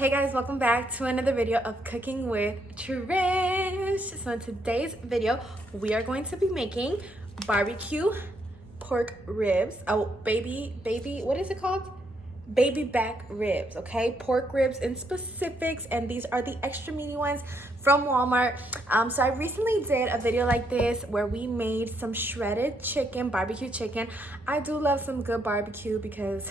Hey guys, welcome back to another video of Cooking with Trish. So in today's video, we are going to be making barbecue pork ribs. Oh, what is it called? Baby back ribs, okay? Pork ribs in specifics, and these are the extra meaty ones from Walmart. So I recently did a video like this where we made some shredded chicken, barbecue chicken. I do love some good barbecue because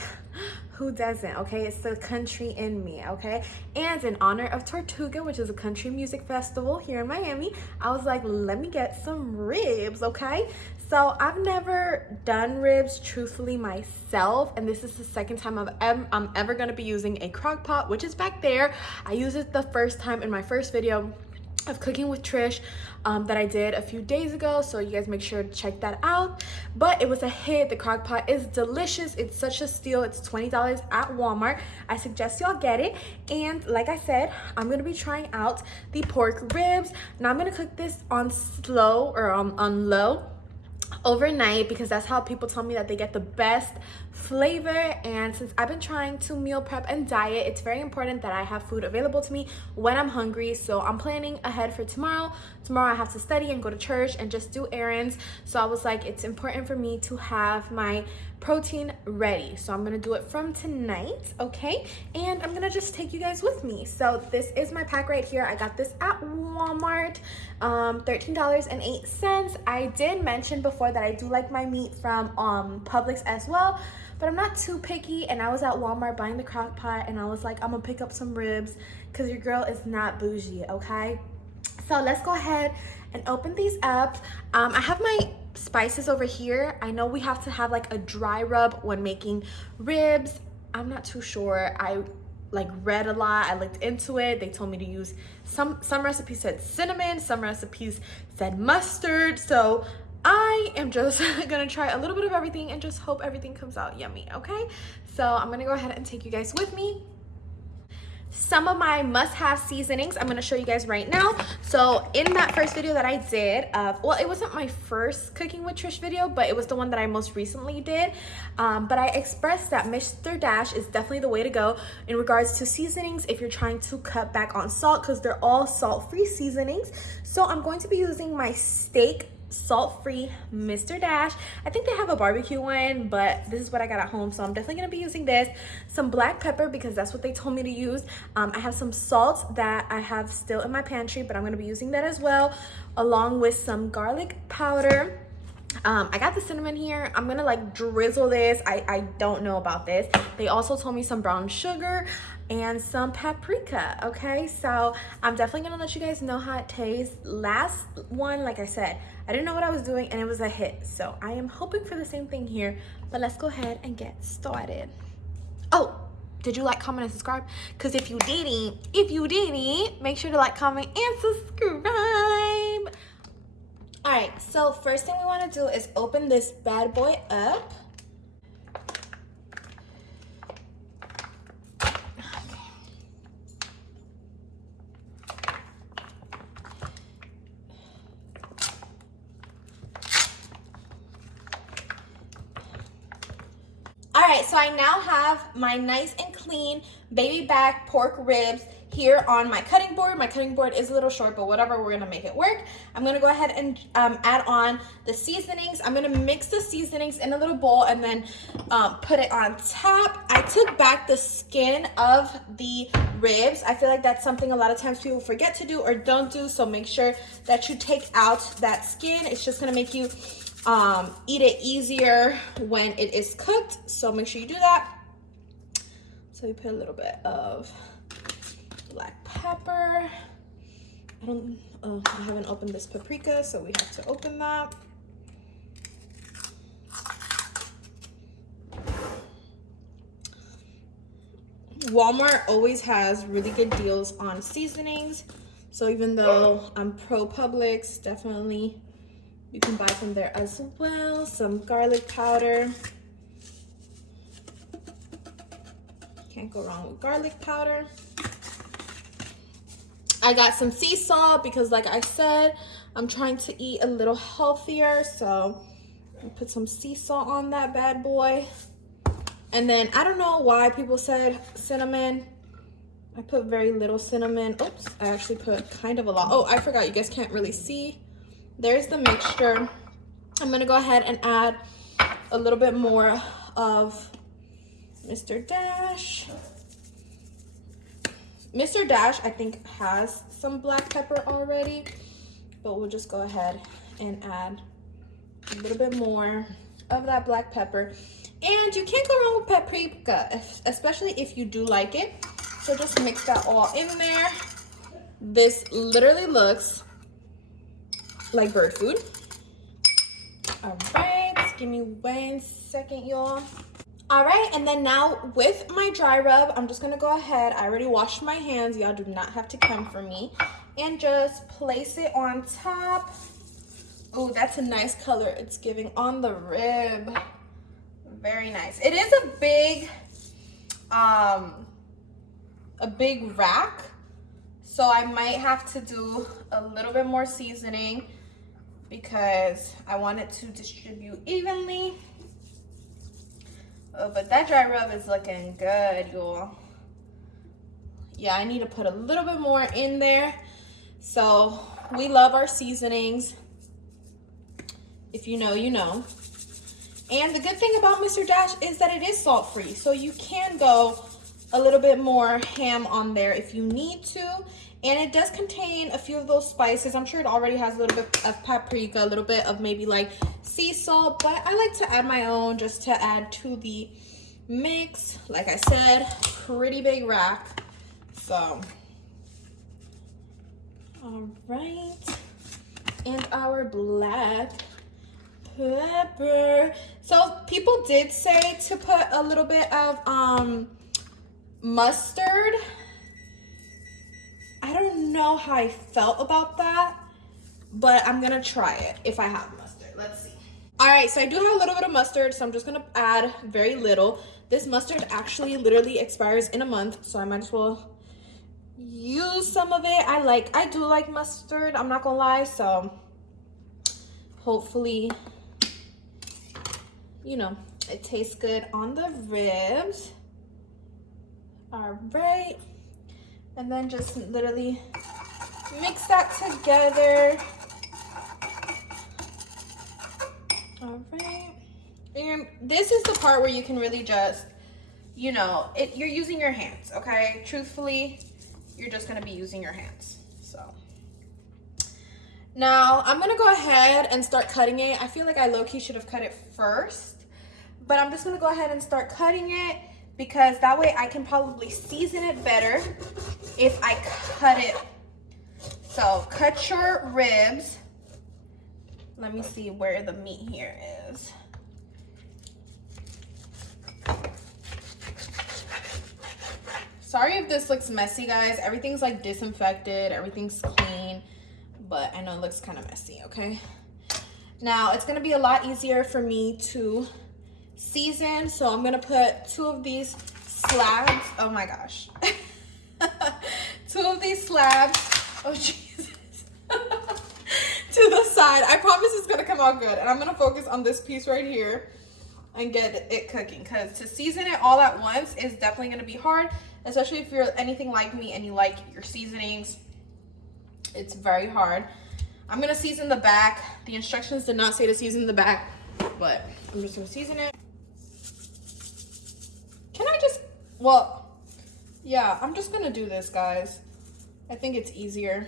who doesn't, okay? It's the country in me, okay? And in honor of Tortuga, which is a country music festival here in Miami, I was like, let me get some ribs, okay? So I've never done ribs truthfully myself, and this is the second time I'm ever gonna be using a crock pot, which is back there. I used it the first time in my first video of Cooking with Trish that I did a few days ago, so you guys make sure to check that out. But it was a hit. The crock pot is delicious. It's such a steal. It's $20 at Walmart. I suggest y'all get it. And like I said, I'm gonna be trying out the pork ribs. Now I'm gonna cook this on slow or on low overnight because that's how people tell me that they get the best flavor. And since I've been trying to meal prep and diet, it's very important that I have food available to me when I'm hungry. So I'm planning ahead for tomorrow. I have to study and go to church and just do errands. So I was like, it's important for me to have my protein ready. So I'm gonna do it from tonight, okay? And I'm gonna just take you guys with me. So this is my pack right here. I got this at Walmart, $13.08. I did mention before that I do like my meat from Publix as well, but I'm not too picky. And I was at Walmart buying the crock pot, and I was like, I'm gonna pick up some ribs because your girl is not bougie, okay? So let's go ahead and open these up. I have my spices over here. I know we have to have like a dry rub when making ribs. I'm not too sure. I read a lot. I looked into it. They told me to use some recipes said cinnamon, some recipes said mustard. So I am just gonna try a little bit of everything and just hope everything comes out yummy, okay? So I'm gonna go ahead and take you guys with me. Some of my must-have seasonings I'm going to show you guys right now. So in that first video that I did, well, it wasn't my first Cooking with Trish video, but it was the one that I most recently did. But I expressed that Mr. Dash is definitely the way to go in regards to seasonings if you're trying to cut back on salt, because they're all salt-free seasonings. So I'm going to be using my steak salt-free Mr. Dash. I think they have a barbecue one, but this is what I got at home, so I'm definitely gonna be using this. Some black pepper because that's what they told me to use. I have some salt that I have still in my pantry, but I'm gonna be using that as well, along with some garlic powder. I got the cinnamon here. I'm gonna like drizzle this. I don't know about this. They also told me some brown sugar and some paprika, okay? So I'm definitely gonna let you guys know how it tastes. Last one, like I said, I didn't know what I was doing and it was a hit. So I am hoping for the same thing here, but let's go ahead and get started. Oh, did you like, comment, and subscribe? Because if you didn't, make sure to like, comment, and subscribe. All right, so first thing we want to do is open this bad boy up. All right, so I now have my nice and clean baby back pork ribs here on my cutting board. My cutting board is a little short, but whatever, we're gonna make it work. I'm gonna go ahead and add on the seasonings. I'm gonna mix the seasonings in a little bowl and then put it on top. I took back the skin of the ribs. I feel like that's something a lot of times people forget to do or don't do, so make sure that you take out that skin. It's just gonna make you eat it easier when it is cooked, so make sure you do that. So we put a little bit of black pepper. I haven't opened this paprika, so we have to open that. Walmart always has really good deals on seasonings, so even though I'm pro Publix, definitely you can buy from there as well. Some garlic powder. Can't go wrong with garlic powder. I got some sea salt because, like I said, I'm trying to eat a little healthier, so I'll put some sea salt on that bad boy. And then I don't know why people said cinnamon. I put very little cinnamon. Oops, I actually put kind of a lot. Oh, I forgot, you guys can't really see. There's the mixture. I'm gonna go ahead and add a little bit more of Mr. Dash. Mr. Dash, I think, has some black pepper already, but we'll just go ahead and add a little bit more of that black pepper. And you can't go wrong with paprika, especially if you do like it. So just mix that all in there. This literally looks like bird food. All right, just give me 1 second, y'all. All right, and then now with my dry rub, I'm just gonna go ahead. I already washed my hands. Y'all do not have to come for me. And just place it on top. Oh, that's a nice color it's giving on the rib. Very nice. It is a big rack, so I might have to do a little bit more seasoning because I want it to distribute evenly. Oh, but that dry rub is looking good, y'all. Yeah, I need to put a little bit more in there. So we love our seasonings. If you know, you know. And the good thing about Mr. Dash is that it is salt-free, so you can go a little bit more ham on there if you need to. And it does contain a few of those spices. I'm sure it already has a little bit of paprika, a little bit of maybe like sea salt, but I like to add my own just to add to the mix. Like I said, pretty big rack. So, all right. And our black pepper. So people did say to put a little bit of mustard. I don't know how I felt about that, but I'm gonna try it if I have mustard. Let's see. All right, so I do have a little bit of mustard, so I'm just gonna add very little. This mustard actually literally expires in a month, so I might as well use some of it. I do like mustard, I'm not gonna lie, so hopefully, you know, it tastes good on the ribs. All right. And then just literally mix that together. All right. And this is the part where you can really just, you know, you're using your hands, okay? Truthfully, you're just gonna be using your hands, so. Now, I'm gonna go ahead and start cutting it. I feel like I low-key should have cut it first, but I'm just gonna go ahead and start cutting it because that way I can probably season it better if I cut it. So cut your ribs. Let me see where the meat here is. Sorry if this looks messy, guys. Everything's like disinfected, everything's clean, but I know it looks kind of messy, okay? Now it's gonna be a lot easier for me to season, so I'm gonna put 2 of these slabs. Oh my gosh. 2 of these slabs, oh Jesus, to the side. I promise it's gonna come out good, and I'm gonna focus on this piece right here and get it cooking, because to season it all at once is definitely gonna be hard, especially if you're anything like me and you like your seasonings. It's very hard. I'm gonna season the back. The instructions did not say to season the back, but I'm just gonna season it. Can I just, well, yeah, I'm just gonna do this, guys. I think it's easier.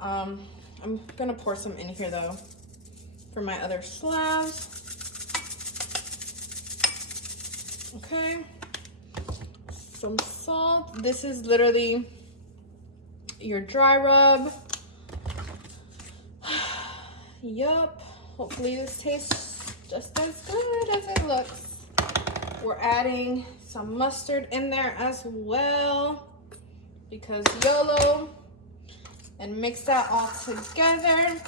I'm gonna pour some in here though for my other slabs. Okay, some salt. This is literally your dry rub. Yup, hopefully this tastes just as good as it looks. We're adding some mustard in there as well because YOLO, and mix that all together.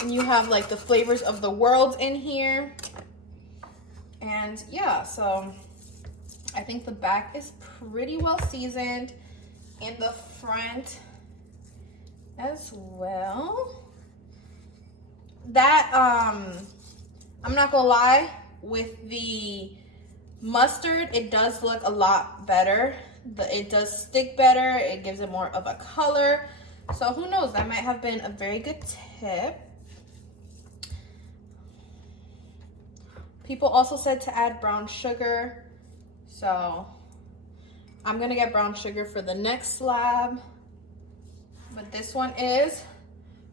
And you have like the flavors of the world in here. And yeah, so I think the back is pretty well seasoned, in the front as well. That I'm not gonna lie, with the Mustard, it does look a lot better. It does stick better. It gives it more of a color. So who knows, that might have been a very good tip. People also said to add brown sugar. So I'm gonna get brown sugar for the next slab. But this one is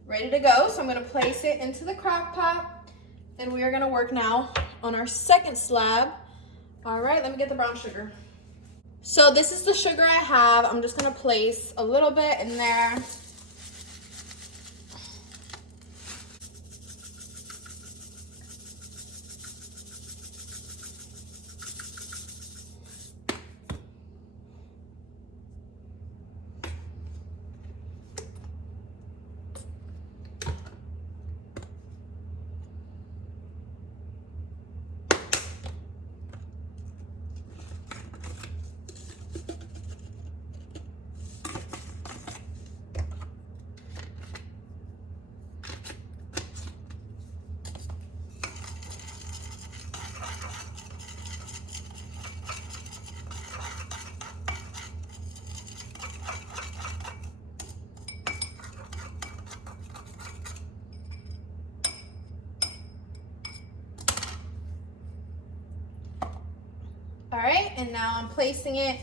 ready to go. So I'm gonna place it into the crock pot. And we are gonna work now on our second slab. All right, let me get the brown sugar. So this is the sugar I have. I'm just gonna place a little bit in there. All right, and now I'm placing it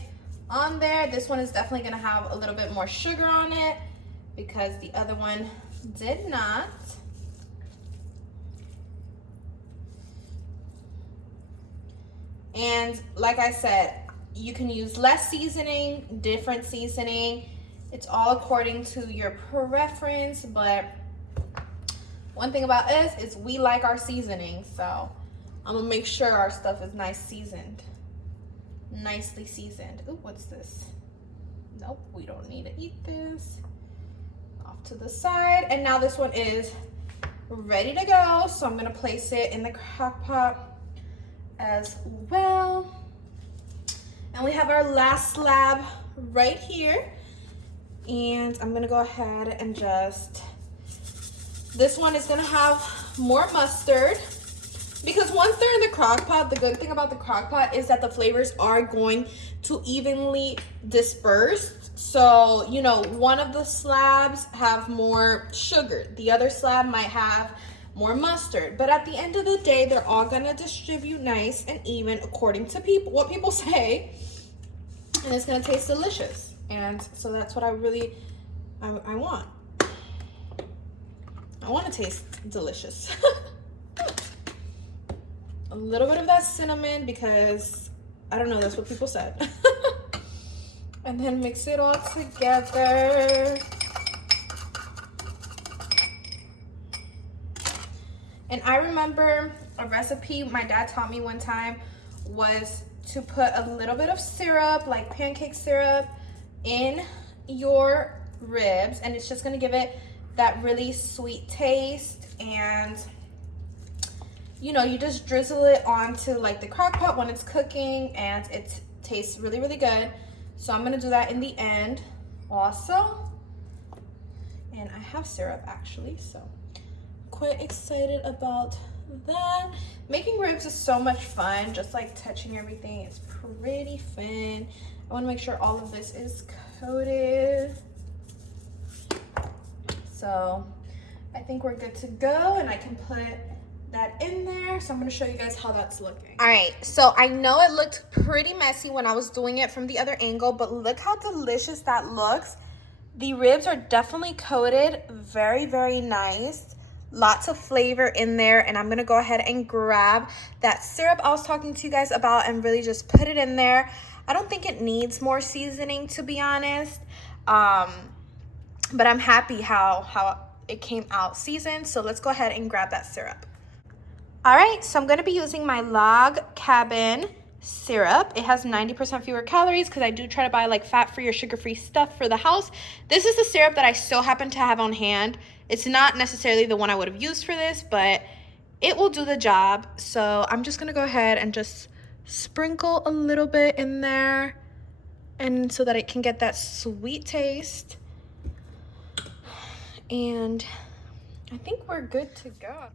on there. This one is definitely gonna have a little bit more sugar on it because the other one did not. And like I said, you can use less seasoning, different seasoning. It's all according to your preference, but one thing about us is we like our seasoning, so I'm gonna make sure our stuff is nicely seasoned. Ooh, what's this? Nope, we don't need to eat this. Off to the side. And now this one is ready to go. So I'm gonna place it in the crock pot as well. And we have our last slab right here. And I'm gonna go ahead and this one is gonna have more mustard. Because once they're in the crock pot, the good thing about the crock pot is that the flavors are going to evenly disperse. So, you know, one of the slabs have more sugar. The other slab might have more mustard. But at the end of the day, they're all gonna distribute nice and even according to what people say. And it's gonna taste delicious. And so that's what I want. I want to taste delicious. A little bit of that cinnamon because, I don't know, that's what people said. And then mix it all together. And I remember a recipe my dad taught me one time was to put a little bit of syrup, like pancake syrup, in your ribs. And it's just gonna give it that really sweet taste. And you know, you just drizzle it onto like the crock pot when it's cooking and it tastes really, really good. So I'm gonna do that in the end also. And I have syrup actually, so quite excited about that. Making ribs is so much fun, just like touching everything is pretty fun. I wanna make sure all of this is coated. So I think we're good to go and I can put that in there. So I'm gonna show you guys how that's looking. All right, so I know it looked pretty messy when I was doing it from the other angle, but look how delicious that looks. The ribs are definitely coated, very, very nice. Lots of flavor in there, and I'm gonna go ahead and grab that syrup I was talking to you guys about and really just put it in there. I don't think it needs more seasoning, to be honest, but I'm happy how it came out seasoned. So let's go ahead and grab that syrup. All right, so I'm gonna be using my Log Cabin syrup. It has 90% fewer calories because I do try to buy like fat-free or sugar-free stuff for the house. This is the syrup that I still happen to have on hand. It's not necessarily the one I would have used for this, but it will do the job. So I'm just gonna go ahead and just sprinkle a little bit in there, and so that it can get that sweet taste. And I think we're good to go.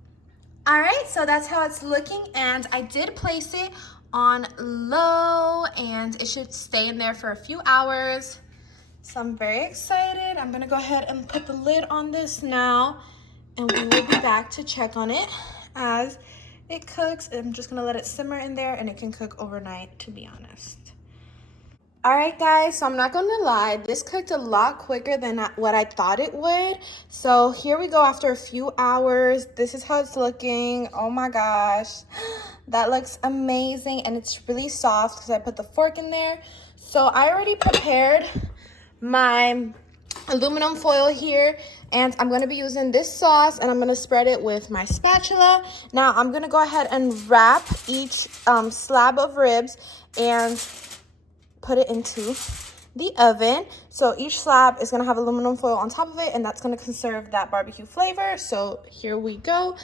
All right, so that's how it's looking, and I did place it on low, and it should stay in there for a few hours. So I'm very excited. I'm gonna go ahead and put the lid on this now, and we will be back to check on it as it cooks. I'm just gonna let it simmer in there, and it can cook overnight, to be honest. All right, guys, so I'm not gonna lie, this cooked a lot quicker than what I thought it would. So here we go after a few hours. This is how it's looking. Oh my gosh, that looks amazing, and it's really soft because I put the fork in there. So I already prepared my aluminum foil here, and I'm gonna be using this sauce, and I'm gonna spread it with my spatula. Now I'm gonna go ahead and wrap each slab of ribs and put it into the oven. So each slab is gonna have aluminum foil on top of it, and that's gonna conserve that barbecue flavor. So here we go.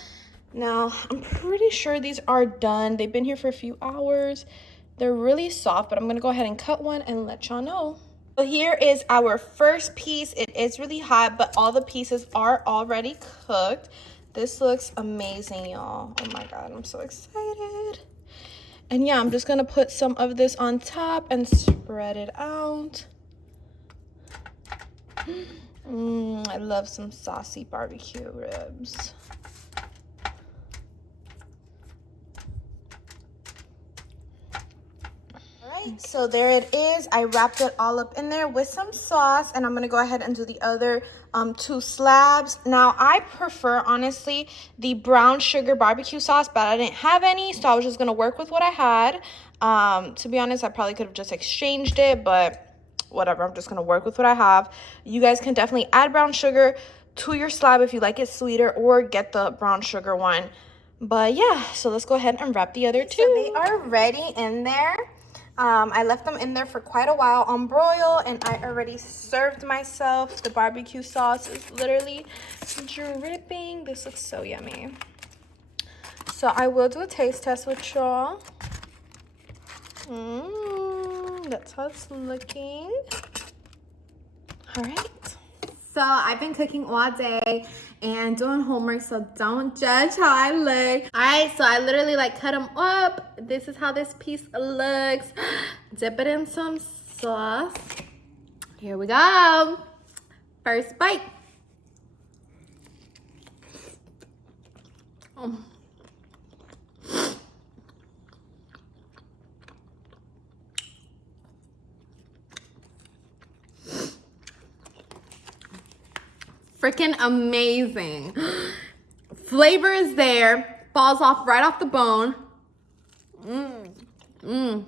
Now I'm pretty sure these are done. They've been here for a few hours. They're really soft, but I'm gonna go ahead and cut one and let y'all know. So here is our first piece. It is really hot, but all the pieces are already cooked. This looks amazing, y'all. Oh my God, I'm so excited. And yeah, I'm just gonna put some of this on top and spread it out. I love some saucy barbecue ribs. So there it is. I wrapped it all up in there with some sauce, and I'm gonna go ahead and do the other two slabs. Now I prefer, honestly, the brown sugar barbecue sauce, but I didn't have any, so I was just gonna work with what I had. To be honest, I probably could have just exchanged it, but whatever, I'm just gonna work with what I have. You guys can definitely add brown sugar to your slab if you like it sweeter, or get the brown sugar one. But yeah, so let's go ahead and wrap the other two. So they are ready in there. I left them in there for quite a while on broil, and I already served myself. The barbecue sauce is literally dripping. This looks so yummy. So I will do a taste test with y'all. That's how it's looking. All right. So I've been cooking all day and doing homework, so don't judge how I look. All right, so I literally like cut them up. This is how this piece looks. Dip it in some sauce. Here we go. First bite. Freaking amazing. Flavor is there, falls off right off the bone. Mmm.